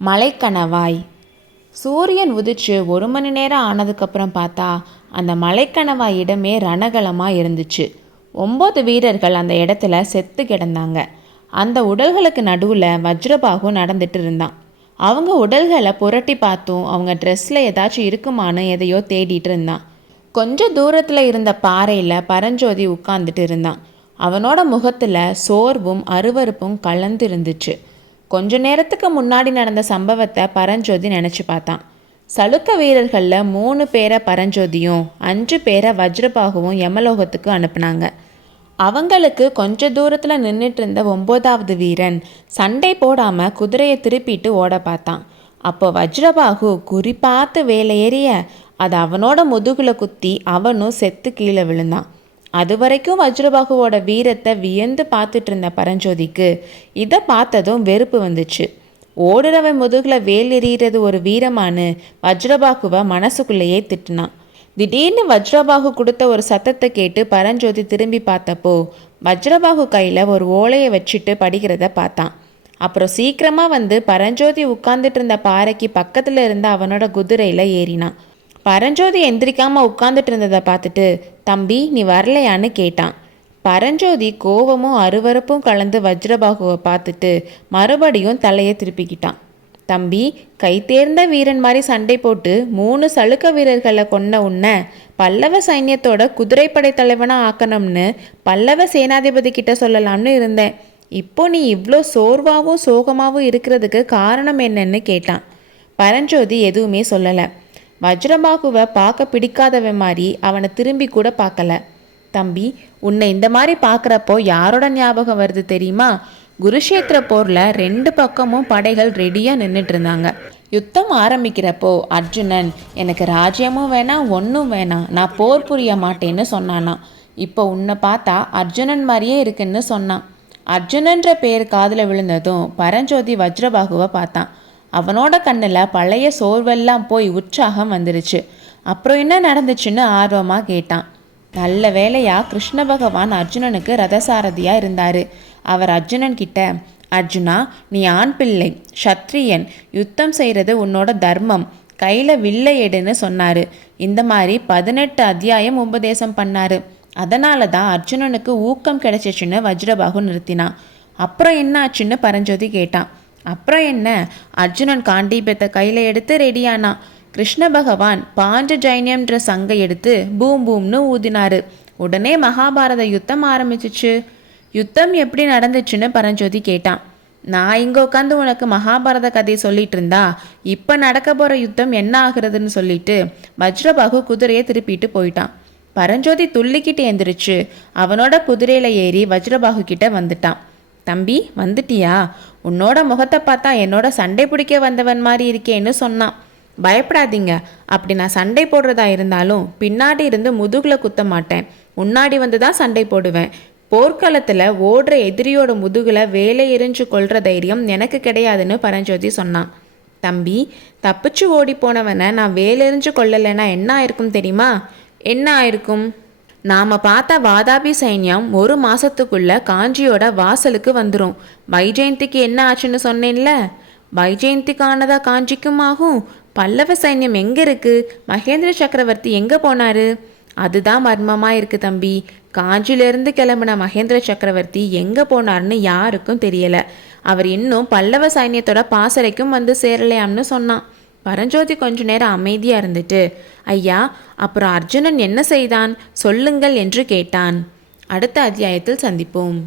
மலைக்கணவாய். சூரியன் உதிச்சு 1 மணி நேரம் ஆனதுக்கப்புறம் பார்த்தா அந்த மலைக்கணவாய் இடமே ரணகலமாக இருந்துச்சு. 9 வீரர்கள் அந்த இடத்துல செத்து கிடந்தாங்க. அந்த உடல்களுக்கு நடுவில் வஜ்ரபாகு நடந்துட்டு இருந்தான். அவங்க உடல்களை புரட்டி பார்த்தும் அவங்க ட்ரெஸ்ஸில் ஏதாச்சும் இருக்குமான்னு எதையோ தேடிட்டு இருந்தான். கொஞ்சம் தூரத்தில் இருந்த பாறையில் பரஞ்சோதி உட்கார்ந்துட்டு இருந்தான். அவனோட முகத்தில் சோர்வும் அருவருப்பும் கலந்து இருந்துச்சு. கொஞ்ச நேரத்துக்கு முன்னாடி நடந்த சம்பவத்தை பரஞ்சோதி நினச்சி பார்த்தான். சளுக்க வீரர்களில் 3 பேரை பரஞ்சோதியும் 5 பேரை வஜ்ரபாகுவும் யமலோகத்துக்கு அனுப்புனாங்க. அவங்களுக்கு கொஞ்ச தூரத்தில் நின்றுட்டு இருந்த 9வது வீரன் சண்டை போடாமல் குதிரையை திருப்பிட்டு ஓட பார்த்தான். அப்போ வஜ்ரபாகு குறி பார்த்து வேலை ஏறிய அது அவனோட முதுகில் குத்தி அவனும் செத்து கீழே விழுந்தான். அது வரைக்கும் வஜ்ரபாகுவோட வீரத்தை வியந்து பார்த்துட்டு இருந்த பரஞ்சோதிக்கு இதை பார்த்ததும் வெறுப்பு வந்துச்சு. ஓடுறவன் முதுகில் வேல் எறிகிறது ஒரு வீரமானு வஜ்ரபாகுவை மனசுக்குள்ளேயே திட்டினான். திடீர்னு வஜ்ரபாகு கொடுத்த ஒரு சத்தத்தை கேட்டு பரஞ்சோதி திரும்பி பார்த்தப்போ வஜ்ரபாகு கையில் ஒரு ஓலையை வச்சுட்டு படிக்கிறத பார்த்தான். அப்புறம் சீக்கிரமாக வந்து பரஞ்சோதி உட்கார்ந்துட்டு இருந்த பாறைக்கு பக்கத்தில் இருந்த அவனோட குதிரையில் ஏறினான். பரஞ்சோதி எந்திரிக்காமல் உட்கார்ந்துட்டு இருந்ததை பார்த்துட்டு, தம்பி நீ வரலையான்னு கேட்டான். பரஞ்சோதி கோவமும் அருவருப்பும் கலந்து வஜ்ரபாகுவை பார்த்துட்டு மறுபடியும் தலையை திருப்பிக்கிட்டான். தம்பி, கை தேர்ந்த வீரன் மாதிரி சண்டை போட்டு 3 சளுக்க வீரர்களை கொன்ன உன்னை பல்லவ சைன்யத்தோட குதிரைப்படை தலைவனாக ஆக்கணும்னு பல்லவ சேனாதிபதி கிட்ட சொல்லலாம்னு இருந்தேன். இப்போ நீ இவ்வளோ சோர்வாகவும் சோகமாகவும் இருக்கிறதுக்கு காரணம் என்னன்னு கேட்டான். பரஞ்சோதி எதுவுமே சொல்லலை. வஜ்ரபாகுவை பார்க்க பிடிக்காதவன் மாதிரி அவனை திரும்பி கூட பார்க்கல. தம்பி, உன்னை இந்த மாதிரி பார்க்குறப்போ யாரோட ஞாபகம் வருது தெரியுமா? குருஷேத்திர போரில் 2 பக்கமும் படைகள் ரெடியாக நின்றுட்டு இருந்தாங்க. யுத்தம் ஆரம்பிக்கிறப்போ அர்ஜுனன் எனக்கு ராஜ்யமும் வேணாம் ஒன்றும் வேணாம், நான் போர் புரிய மாட்டேன்னு சொன்னானா. இப்போ உன்னை பார்த்தா அர்ஜுனன் மாதிரியே இருக்குன்னு சொன்னான். அர்ஜுனன்ற பேர் காதில் விழுந்ததும் பரஞ்சோதி வஜ்ரபாகுவை பார்த்தான். அவனோட கண்ணில் பழைய சோர்வெல்லாம் போய் உற்சாகம் வந்துருச்சு. அப்புறம் என்ன நடந்துச்சுன்னு ஆர்வமாக கேட்டான். நல்ல வேளையா கிருஷ்ண பகவான் அர்ஜுனனுக்கு ரதசாரதியாக இருந்தார். அவர் அர்ஜுனன் கிட்ட, அர்ஜுனா நீ ஆண் பிள்ளை, சத்திரியன், யுத்தம் செய்கிறது உன்னோட தர்மம், கையில் வில்லை எடுன்னு சொன்னார். இந்த மாதிரி 18 அத்தியாயம் உபதேசம் பண்ணார். அதனால தான் அர்ஜுனனுக்கு ஊக்கம் கிடைச்சிச்சுன்னு வஜ்ரபாகு நிறுத்தினான். அப்புறம் என்ன ஆச்சுன்னு பரஞ்சோதி கேட்டான். அப்புறம் என்ன, அர்ஜுனன் காண்டீபத்தை கையில் எடுத்து ரெடியானான். கிருஷ்ண பகவான் பாஞ்சஜைன்யம்ன்ற சங்கை எடுத்து பூம் பூம்னு ஊதினாரு. உடனே மகாபாரத யுத்தம் ஆரம்பிச்சிச்சு. யுத்தம் எப்படி நடந்துச்சுன்னு பரஞ்சோதி கேட்டான். நான் இங்கே உட்காந்து உனக்கு மகாபாரத கதையை சொல்லிட்டு இருந்தா இப்போ நடக்க போகிற யுத்தம் என்ன ஆகுறதுன்னு சொல்லிட்டு வஜ்ரபாகு குதிரையை திருப்பிட்டு போயிட்டான். பரஞ்சோதி துள்ளிக்கிட்டு எந்திரிச்சு அவனோட குதிரையில் ஏறி வஜ்ரபாகு கிட்ட வந்துட்டான். தம்பி, வந்துட்டியா? உன்னோட முகத்தை பார்த்தா என்னோட சண்டை பிடிக்க வந்தவன் மாதிரி இருக்கேன்னு சொன்னான். பயப்படாதீங்க, அப்படி நான் சண்டை போடுறதா இருந்தாலும் பின்னாடி இருந்து முதுகில் குத்த மாட்டேன், முன்னாடி வந்து தான் சண்டை போடுவேன். போர்க்களத்தில் ஓடுற எதிரியோட முதுகில் வேலை எரிஞ்சு கொள்கிற தைரியம் எனக்கு கிடையாதுன்னு பரஞ்சோதி சொன்னான். தம்பி, தப்பிச்சு ஓடி போனவனை நான் வேலெறிஞ்சு கொள்ளலைன்னா என்ன ஆயிருக்கும் தெரியுமா? என்ன ஆயிருக்கும்? நாம் பார்த்த வாதாபி சைன்யம் 1 மாதத்துக்குள்ள காஞ்சியோட வாசலுக்கு வந்துடும். வைஜெயந்திக்கு என்ன ஆச்சுன்னு சொன்னேன்ல, வைஜெயந்திக்கானதா காஞ்சிக்கும் ஆகும். பல்லவ சைன்யம் எங்கே இருக்குது? மகேந்திர சக்கரவர்த்தி எங்கே போனார்? அதுதான் மர்மமாக இருக்குது தம்பி. காஞ்சியிலேருந்து கிளம்பின மகேந்திர சக்கரவர்த்தி எங்கே போனார்னு யாருக்கும் தெரியலை. அவர் இன்னும் பல்லவ சைன்யத்தோட பாசறைக்கும் வந்து சேரலையாம்னு சொன்னான். பரஞ்சோதி கொஞ்ச நேரம் அமைதியாக இருந்துட்டு, ஐயா, அப்புறம் அர்ஜுனன் என்ன செய்தான் சொல்லுங்கள் என்று கேட்டான். அடுத்த அத்தியாயத்தில் சந்திப்போம்.